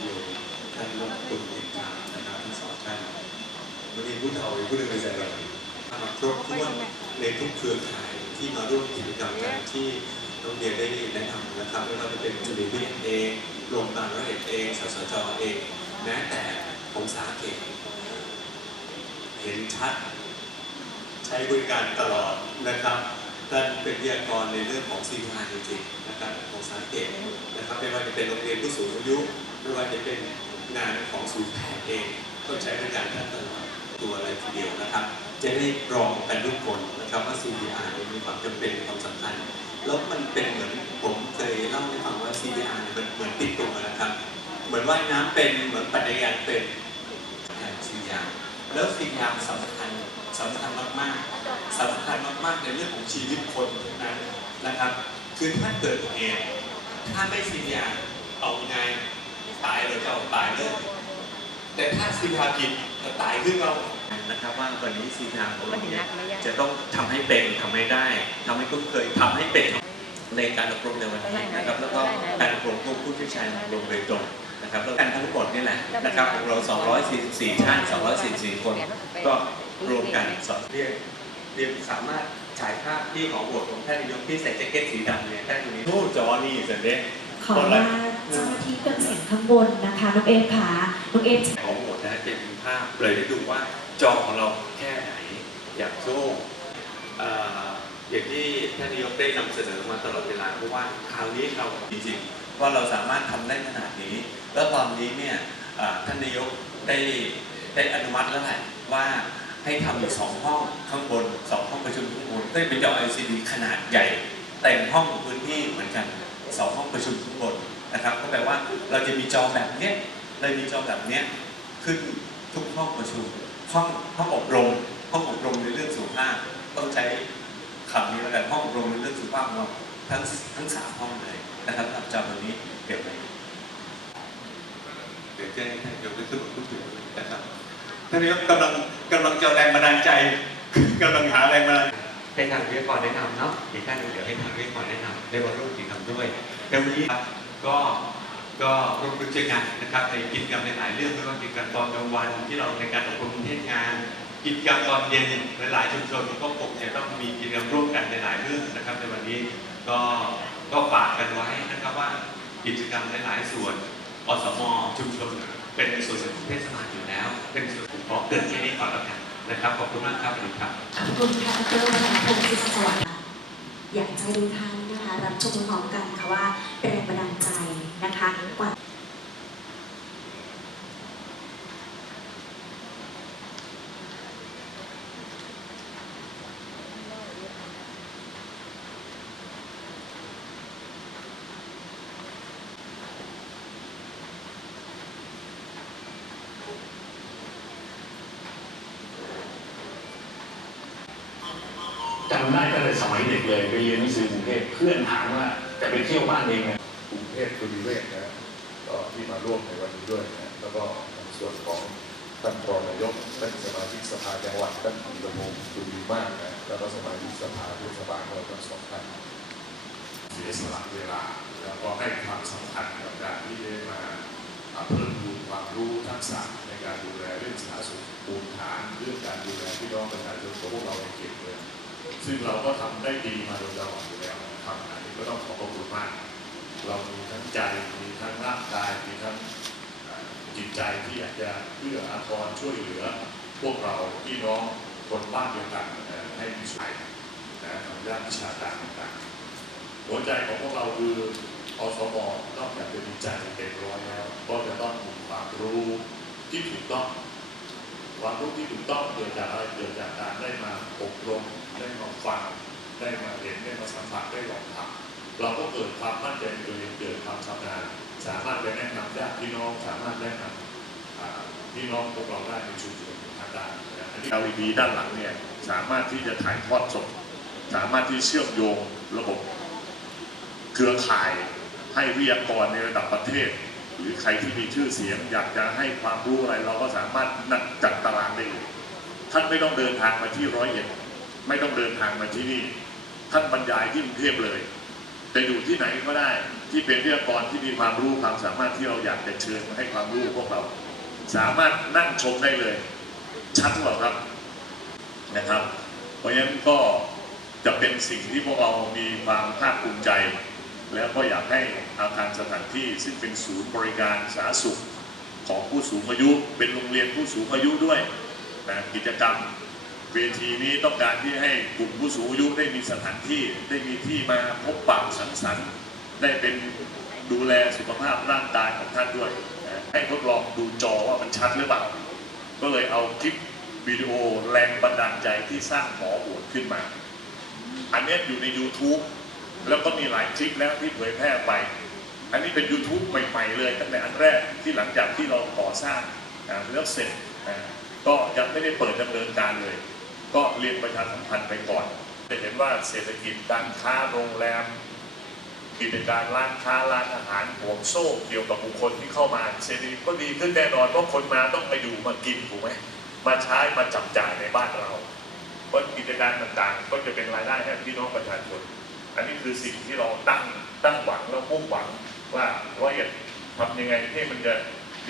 โยท่านลูกคุณอินทานะครับทั้งสองท่านวันนี้ผู้เฒ่าอีกผู้หนึ่งในใจเรามาครบถ้วนในทุกเครือข่ายที่มาร่วมกิจกรรมกันที่โรงเรียนได้แนะนำนะครับไม่ว่าจะเป็นจุลินทรีย์เองโรงพยาบาลร้อยเอ็ดเองสสจเองแม้แต่องศาเกตเห็นชัด ใช้บริการตลอดนะครับ ท่านเป็นวิทยากรในเรื่องของ CPR จริงๆนะครับของสาเกตนะครับไม่ว่าจะเป็นโรงเรียนผู้สูงอายุไม่ว่าจะเป็นงานของศูนย์แพทย์เองก็ใช้บริการท่านตลอดตัวอะไรทีเดียวนะครับ จะได้รองกันทุกคนนะครับว่า CPR มีความจำเป็นความสำคัญ แล้วมันเป็นเหมือนผมเคยเล่าให้ฟังว่า CPR เนี่ยมันเหมือนติดตัวนะครับ เหมือนว่ายน้ำเป็นเหมือนปั่นจัยานเป็นการ CPR แล้วสิ่งยางสำคัญ สำคัญมากๆสำคัญมากๆในเรื่องของชีวิตคนทั้งนั้นนะครับ คือถ้าเกิดเหตุถ้าไม่สิ่งอย่างเอาไงตายเลยก็เอาตายเลยแต่ถ้าสิ่งอย่างผิดก็ตายขึ้นเรานะครับว่าวันนี้สิ่งอย่างของมันเราถึงเนี่นัยกไม่ยากจะต้องทำให้เป็นทำให้ได้ทำให้คุ้นเคยทำให้เป็นในการอบรมในวันนี้นะครับแล้วก็การอบรมพวกผู้เชี่ยวชาญอบรมโดยตรงนะครับแล้วกันทั้งหมดนี่แหละนะครับของเรา 244 ท่าน 244 คนก็ รวมกันสอนเรียนเรียนสามารถฉายภาพที่ของบทของท่านนายกที่ใส่แจ็คเก็ตสีดำเนี่ยท่านตรงนี้โอ้จอนี่เสร็จเด้ขออนุญาตเจ้าหน้าที่เครื่องเสียงข้างบนนะคะน้องเอฟค่ะน้องเอฟของหมดนะจะมีภาพเลยได้ดูว่าจอของเราแค่ไหนอย่างโซ่เอ่ออย่างที่ท่านนายกได้นำเสนอมาตลอดเวลาเพราะว่าคราวนี้เราจริงๆว่าเราสามารถทำได้ขนาดนี้ แล้วตอนนี้เนี่ยเอ่อท่านนายกได้ได้อนุมัติแล้วแหละว่า ให้ทำอยู่สองห้องข้างบนสองห้องประชุมข้างบนก็เป็นจอ LCD ขนาดใหญ่เต็มห้องพื้นที่เหมือนกันสองห้องประชุมข้างบนนะครับก็แปลว่าเราจะมีจอแบบเนี้ยเรามีจอแบบเนี้ยขึ้นทุกห้องประชุมห้องห้องอบรมห้องอบรมในเรื่องสุขภาพต้องใช้คำนี้แล้วกันห้องอบรมในเรื่องสุขภาพของเราทั้งทั้งสามห้องเลยนะครับจำตัวนี้เก็บไว้เดี๋ยวแจ้งให้ท่านนายกได้สรุปพูดถึงนะครับ ท่านนายกกำลังกำลังจะแรงบันดาลใจกำลังหาแรงบันดาลใจให้ทางวิทยากรแนะนำเนาะอีกท่านหนึงเดี๋ยวให้ทางวิทยากรแนะนำได้มาร่วมกิจกรรมด้วยแต่วันนี้ครับก็ก็ร่วมด้วยช่วยกันนะครับในกิจกรรมในหลายเรื่องไม่ว่ากิจกรรมตอนกลางวันที่เราในการอบรมเทศงาน กิจกรรมตอนเย็นหลายๆชุมชนก็คงจะต้องมีกิจกรรมร่วมกันในหลายเรื่องนะครับ ในวันนี้ก็ก็ฝากกันไว้นะครับว่ากิจกรรมหลายๆส่วนอสมชุมชน เป็นส่วนหนึ่งของเทศบาลอยู่แล้ว เป็นส่วนของเกิดแค่นี้ก่อนแล้วกันนะครับขอบคุณมากครับสวัสดีครับขอบคุณค่ะดรวัฒนพงศ์ศิษย์สวัสดิ์ค่ะอยากจะให้ทุกท่านนะคะรับชมพร้อมกันค่ะว่าเป็นแรงบันดาลใจนะคะกว่าำได้ตั้งแต่สมัยเด็กเลยไปเรียนหนังสือกรุงเทพเพื่อนถามว่าจะไปเที่ยวบ้านเองไงกรุงเทพคุณวิเวศนะก็ที่มาร่วมในวันนี้ด้วยนะแล้วก็ในส่วนของท่านรองนายกท่านสมาชิกสภาจังหวัดท่านอิรพงศ์คุณดีมากนะแล้วก็สมาชิกสภาเทศบาลของเราทั้งสองท่านเสียสละเวลาแล้วก็ให้ความสำคัญกับการที่ได้มาอ่าเพิ่มพูนความรู้ทักษะในการดูแลเรื่องสาธารณสุขภูมิฐานเรื่องการดูแลพี่น้องประชาชนของพวกเราในเขตเมือง ซึ่งเราก็ทำได้ดีมาโดยตลอดอยู่แล้วครับอันนี้ก็ต้องขอบคุณมาก เรามีทั้งใจมีทั้งร่างกายมีทั้งจิตใจที่อยากจะเพื่ออาทรช่วยเหลือ พวกเราพี่น้องคนบ้านเดียวกันนะให้มีชัยนะทางด้านวิชาการต่างๆหัวใจของพวกเราคืออสมนอกจากจะมีใจเต็มร้อยแล้วก็จะต้องมีความรู้ที่ถูกต้องความรู้ที่ถูกต้องเกิดจากอะไรเกิดจากการได้ พี่น้องพวกเราได้ในชุมชนทางด้านนะอันนี้ LED ด้านหลังเนี่ยสามารถที่จะถ่ายทอดสดสามารถที่เชื่อมโยงระบบ เครือข่ายให้วิทยากรในระดับประเทศ หรือใครที่มีชื่อเสียง อยากจะให้ความรู้อะไร เราก็สามารถนัดจัดตารางได้เลยท่านไม่ต้องเดินทางมาที่ร้อยเอ็ดไม่ต้องเดินทางมาที่นี่ ท่านบรรยายที่กรุงเทพเลยแต่อยู่ที่ไหนก็ได้ที่เป็นวิทยากรที่มีความรู้ความสามารถที่เราอยากจะเชิญมาให้ความรู้พวกเรา สามารถนั่งชมได้เลย ชัดหรือเปล่าครับนะครับ เพราะฉะนั้นก็จะเป็นสิ่งที่พวกเรามีความภาคภูมิใจ แล้วก็อยากให้อาคารสถานที่ซึ่งเป็นศูนย์บริการสาธารณสุขของผู้สูงอายุ เป็นโรงเรียนผู้สูงอายุด้วยนะกิจกรรมเวทีนี้ต้องการที่ให้กลุ่มผู้สูงอายุได้มีสถานที่ได้มีที่มาพบปะสังสรรค์ ได้เป็นดูแลสุขภาพร่างกายของท่านด้วย ให้ทดลองดูจอว่ามันชัดหรือเปล่า ก็เลยเอาคลิปวิดีโอแรงบันดาลใจที่สร้างหมอโอวดขึ้นมา อันนี้อยู่ใน YouTube แล้วก็มีหลายคลิปแล้วที่เผยแพร่ไป อันนี้เป็น YouTube ใหม่ ๆ เลยตั้งแต่อันแรกที่หลังจากที่เราก่อสร้างแล้วเสร็จก็ยังไม่ได้เปิดดำเนินการเลย ก็เรียนประชาสัมพันธ์ไปก่อนจะเห็นว่าเศรษฐกิจการค้าโรงแรม กิจการร้านค้าร้านอาหารห่วงโซ่เกี่ยวกับบุคคลที่เข้ามาเศรษฐกิจก็ดีขึ้นแน่นอนเพราะคนมาต้องมาอยู่มากินถูกไหมมาใช้มาจับจ่ายในบ้านเราเพราะกิจการต่างๆ ก็จะเป็นรายได้ให้พี่น้องประชาชนอันนี้คือสิ่งที่เราตั้งตั้งหวังแล้วมุ่งหวังว่าว่าจะทำยังไงให้มันจะ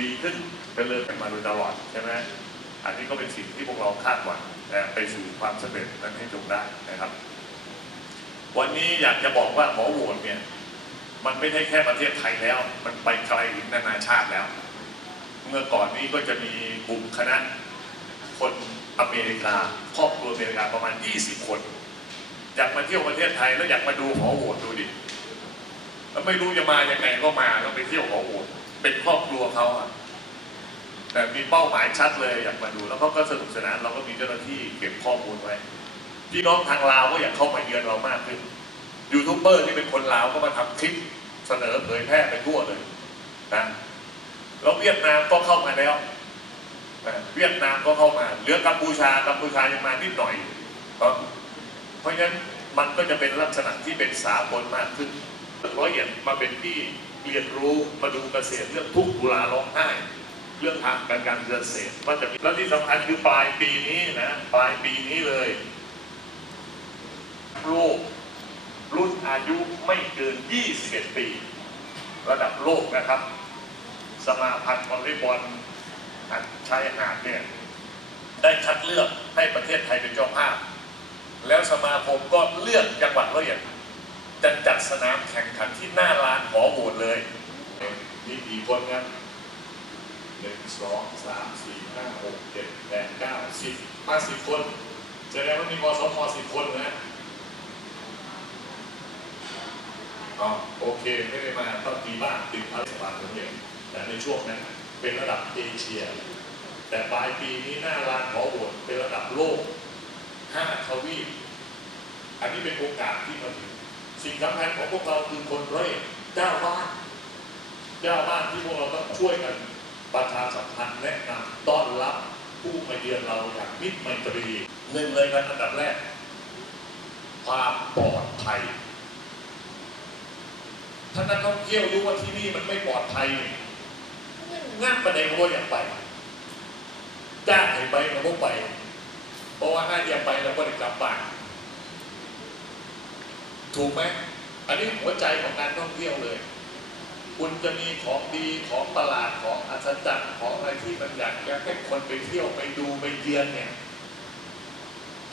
ดีขึ้นเจริญกันมาโดยตลอดใช่ไหมอันนี้ก็เป็นสิ่งที่พวกเราคาดหวังนะไปสู่ความสำเร็จนั้นให้จงได้นะครับ วันนี้อยากจะบอกว่าหมอโหวตเนี่ย มันไม่ใช่แค่ประเทศไทยแล้ว มันไปไกลถึงนานาชาติแล้ว เมื่อก่อนนี้ก็จะมีกลุ่มคณะคนอเมริกาครอบครัวอเมริกาประมาณ 20 คน อยากมาเที่ยวประเทศไทยแล้วอยากมาดูหอโหวตดูดิแล้วไม่รู้จะมาอยังไงก็มาแล้วไปเที่ยวหอโหวตเป็นครอบครัวเขาอะแต่มีเป้าหมายชัดเลยอยากมาดูแล้วเขาก็สนุกสนานเราก็มีเจ้าหน้าที่เก็บข้อมูลไว้พี่น้องทางลาวก็อยากเข้ามาเยือนเรามากขึ้นยูทูบเบอร์ที่เป็นคนลาวก็มาทำคลิป เสนอเผยแพร่ไปทั่วเลยนะแล้วเวียดนามก็เข้ามาแล้วเวียดนามก็เข้ามาเหลือกัมพูชากัมพูชายังมานิดหน่อย เพราะฉะนั้นมันก็จะเป็นลักษณะที่เป็นสากลมากขึ้นร้อยเอ็ดมาเป็นที่เรียนรู้มาดูเกษตรเรื่องทุกข์กุลาร้องไห้เรื่องทางการการเกษตรว่าจะมีแล้วที่สำคัญคือปลายปีนี้นะปลายปีนี้เลยโลก รุ่นอายุไม่เกิน 21 ปี ระดับโลกนะครับ สมาพันธ์วอลเลย์บอลชายหาดเนี่ยได้คัดเลือกให้ประเทศไทยเป็นเจ้าภาพ แล้วสมาคมก็เลือกจังหวัดร้อยเอ็ดจะจัดสนามแข่งขันที่หน้าลานหอโหวตเลยมีกี่คนครับหนึ่งสองสามสี่ห้าหกเจ็ดแปดเก้าสิบมาสิบคนแสดงว่ามีมสมสิบคนนะ อ๋อโอเคไม่ได้มาต้องปีบ้านติดพระราชบาลผมเองแต่ในช่วงนั้นเป็นระดับเอเชีย แต่ปลายปีนี้หน้าลานหอโหวตเป็นระดับโลกห้าทวีปอันนี้เป็นโอกาสที่มาถึง สิ่งสำคัญของพวกเราคือคนร้อยเอ็ดเจ้าบ้านเจ้าบ้านที่พวกเราต้องช่วยกันประชาสัมพันธ์แนะนำต้อนรับผู้มาเยือนเราอย่างมิตรไมตรีหนึ่งเลยกันอันดับแรกความปลอดภัย ถ้านักท่องเที่ยวรู้ว่าที่นี่มันไม่ปลอดภัยเนี่ยงักประเด็นว่าอยากไปจ้างให้ไปเราก็ไปเพราะว่าถ้าอยากไปเราก็ได้กลับบ้านถูกไหมอันนี้หัวใจของการท่องเที่ยวเลย คุณจะมีของดีของประหลาดของอัศจรรย์ของอะไรที่มันอยากจะให้คนไปเที่ยวไปดูไปเยือนเนี่ย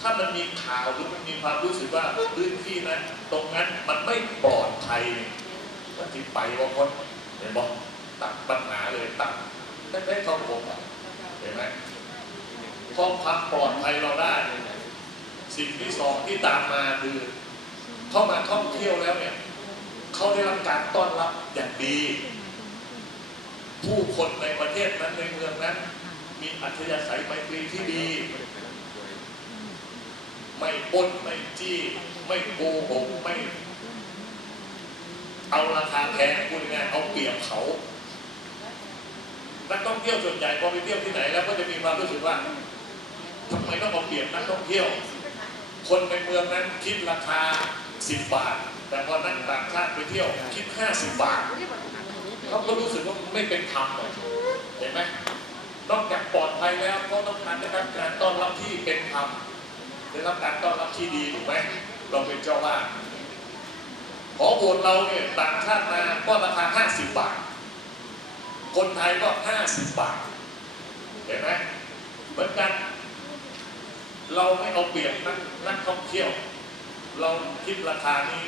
ถ้ามันมีข่าวหรือมันมีความรู้สึกว่าพื้นที่นั้น ตรงนั้นมันไม่ปลอดภัยเนี่ย ก็ที่ไปว่าคนเห็นบอกตัดปัญหาเลยตัดได้เข้าระบบอะเห็นไหมพอความปลอดภัยเราได้สิ่งที่สองที่ตามมาคือเข้ามาท่องเที่ยวแล้วเนี่ยเขาได้รับการต้อนรับอย่างดี ผู้คนในประเทศนั้นในเมืองนั้น มีอัธยาศัยไมตรีที่ดี ไม่ปนไม่จี้ ไม่โกหกไม่ เอาราคาแพงคุณงานเอาเปรียบเขานักท่องเที่ยวส่วนใหญ่พอไปเที่ยวที่ไหนแล้วก็จะมีความรู้สึกว่าทำไมต้องเอาเปรียบนักท่องเที่ยว คนในเมืองนั้นคิดราคา 10 บาท แต่พอนักต่างชาติไปเที่ยวคิด 50 บาทเขาก็รู้สึกว่าไม่เป็นธรรมเลยเห็นไหมนอกจากปลอดภัยแล้วก็ต้องการได้รับการต้อนรับที่เป็นธรรมได้รับการต้อนรับที่ดีถูกไหมเราเป็นเจ้าบ้า ขอโอนเราเนี่ยต่างชาติมาก็ราคา 50 บาท คนไทยก็ 50 บาท เห็นไหมเหมือนกัน เราไม่เอาเปรียบนักนักท่องเที่ยว เราคิดราคานี้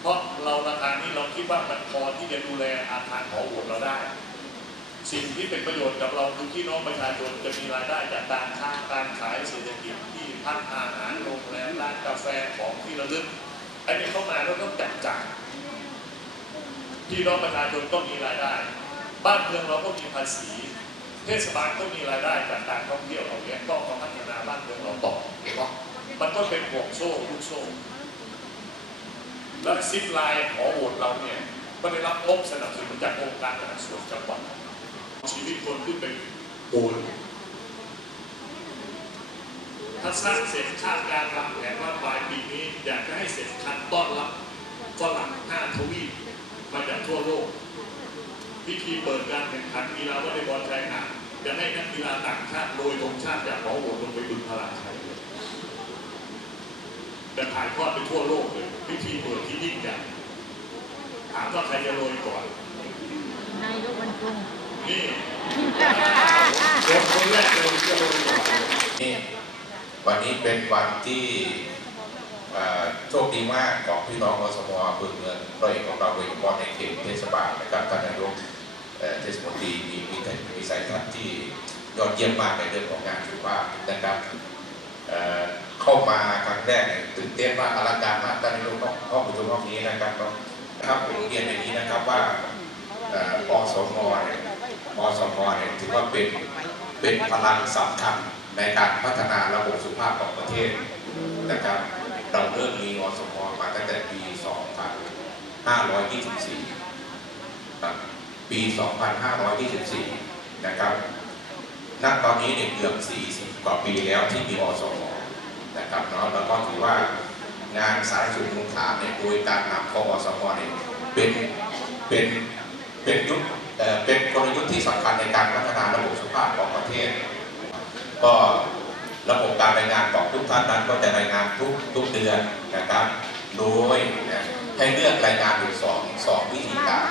เพราะเราราคานี้เราคิดว่ามันพอที่จะดูแลอาคารหอโหวตเราได้ สิ่งที่เป็นประโยชน์กับเราคือพี่น้องประชาชนจะมีรายได้จากการค้าการขายเศรษฐกิจที่พักอาหารโรงแรมร้านกาแฟของที่ระลึก อันนี้เข้ามาแล้วต้องจับจ่ายพี่น้องประชาชนก็มีรายได้ บ้านเมืองเราก็มีภาษี เทศบาลก็มีรายได้จากการท่องเที่ยวเหล่านี้ก็มาพัฒนาบ้านเมืองเราต่อเห็นปะมันก็เป็นห่วงโซ่ลูกโซ่ และซิปไลน์หอโหวตเราเนี่ยก็ได้รับงบสนับสนุนจากองค์การบริหารส่วนจังหวัดชีวิตคนขึ้นไปโอน ถ้าสร้างเสร็จคาดการณ์วางแผนว่าปลายปีนี้ อยากจะให้เสร็จทันต้อนรับฝรั่งห้าทวีปมาจากทั่วโลกพิธีเปิดการแข่งขันกีฬาวอลเลย์บอลชายหาดจะให้นักกีฬาต่างชาติโรยธงชาติจากหอโหวตลงไปบึงพลาชัยเลยจะถ่ายทอดไปทั่วโลกเลยพิธีเปิดที่ยิ่งใหญ่ถามว่าใครจะโรยก่อนนายกบรรจุงนี่คนคนแรกเลยจะโรยก่อนนี่ วันนี้เป็นวันที่โชคดีมากของพี่น้องอสมอำเภอเมืองร้อยเอ็ดของเราโดยเฉพาะในเขตเทศบาลนะครับท่านนายกเทศมนตรีมีมีแต่มีสายทัศน์ที่ยอดเยี่ยมมากในเรื่องของงานสุขภาพนะครับเข้ามาครั้งแรกเนี่ยตื่นเต้นมากอลังการมากท่านนายกห้องห้องประชุมห้องนี้นะครับก็นะครับผมเรียนอย่างนี้นะครับว่าเอ่ออสมเนี่ยอสมเนี่ยถือว่าเป็นเป็นพลังสำคัญ ในการพัฒนาระบบสุขภาพของประเทศนะครับเราเริ่มมีอสมมาตั้งแต่ปี 2524ครับปี 2524 นะครับณตอนนี้เนี่ยเกือบ 40 กว่าปีแล้วที่มีอสมนะครับเนาะแล้วก็ถือว่างานสายสุขมุขฐานเนี่ยโดยการนำของอสมเนี่ยเป็นเป็นเป็นยุทธเออเป็นกลยุทธ์ที่สำคัญในการพัฒนาระบบสุขภาพของประเทศ ก็ระบบการรายงานของทุกท่านนั้นก็จะรายงานทุกทุกเดือนนะครับ โดยให้เลือกรายงานอยู่สองสองวิธีการ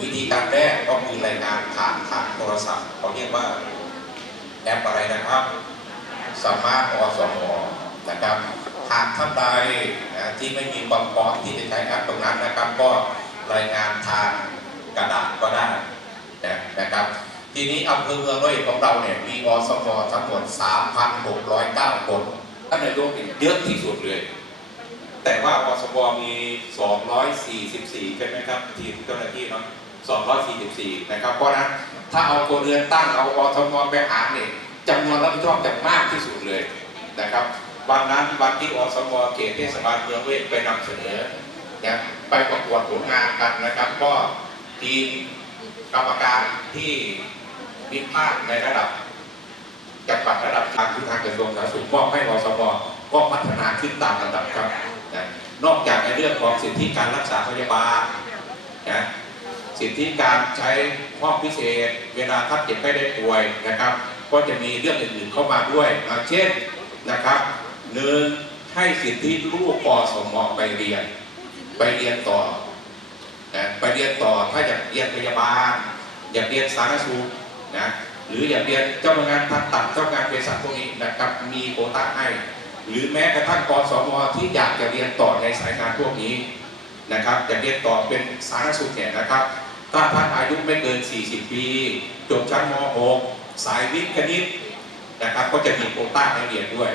วิธีการแรกก็คือรายงานผ่านทางโทรศัพท์เขาเรียกว่าแอปอะไรนะครับสมาร์ทอสมนะครับหากท่านใดนะที่ไม่มีความพร้อมที่จะใช้แอปตรงนั้นนะครับ ก็รายงานทางกระดาษก็ได้นะครับ ทีนี้อำเภอเมืองร้อยเอ็ดของเราเนี่ยมีอสมทั้งหมด 3,609 คนท่านนายกเนี่ยเยอะที่สุดเลย แต่ว่าอสมมี 244 ใช่ไหมครับ ทีมเจ้าหน้าที่เนาะ244 นะครับ เพราะนั้นถ้าเอาตัวเรือนตั้งเอาอสมไปหารเนี่ยจำนวนรับผิดชอบจะมากที่สุดเลยนะครับ วันนั้นวันที่อสมเขตเทศบาลเมืองเวทไปนำเสนอนะไปประกวดผลงานกันนะครับ ก็ทีมกรรมการที่ มีภาคในระดับจังหวัดระดับทางที่ทางกระทรวงสาธารณสุขมอบให้อสมก็พัฒนาขึ้นตามลำดับครับนะนอกจากในเรื่องของสิทธิการรักษาพยาบาลนะสิทธิการใช้ห้องพิเศษ เวลาท่านเจ็บไม่ได้ป่วยนะครับ ก็จะมีเรื่องอื่นๆเข้ามาด้วยเช่นนะครับหนึ่งให้สิทธิลูกปอสมอไปเรียน ไปเรียนต่อนะไปเรียนต่อถ้าอยากเรียนพยาบาล อยากเรียนสาธารณสุข นะหรืออยากเรียนเจ้าพนักงานทันตัดเจ้าพนักงานเภสัชพวกนี้นะครับมีโควต้าให้ หรือแม้กระทั่งกศมที่อยากจะเรียนต่อในสายงานพวกนี้นะครับอยากเรียนต่อเป็นสาธารณสุขเนี่ยนะครับถ้าท่านอายุไม่เกิน 40 ปีจบชั้นม .6 สายวิทย์คณิตนะครับก็จะมีโควต้าให้เรียนด้วย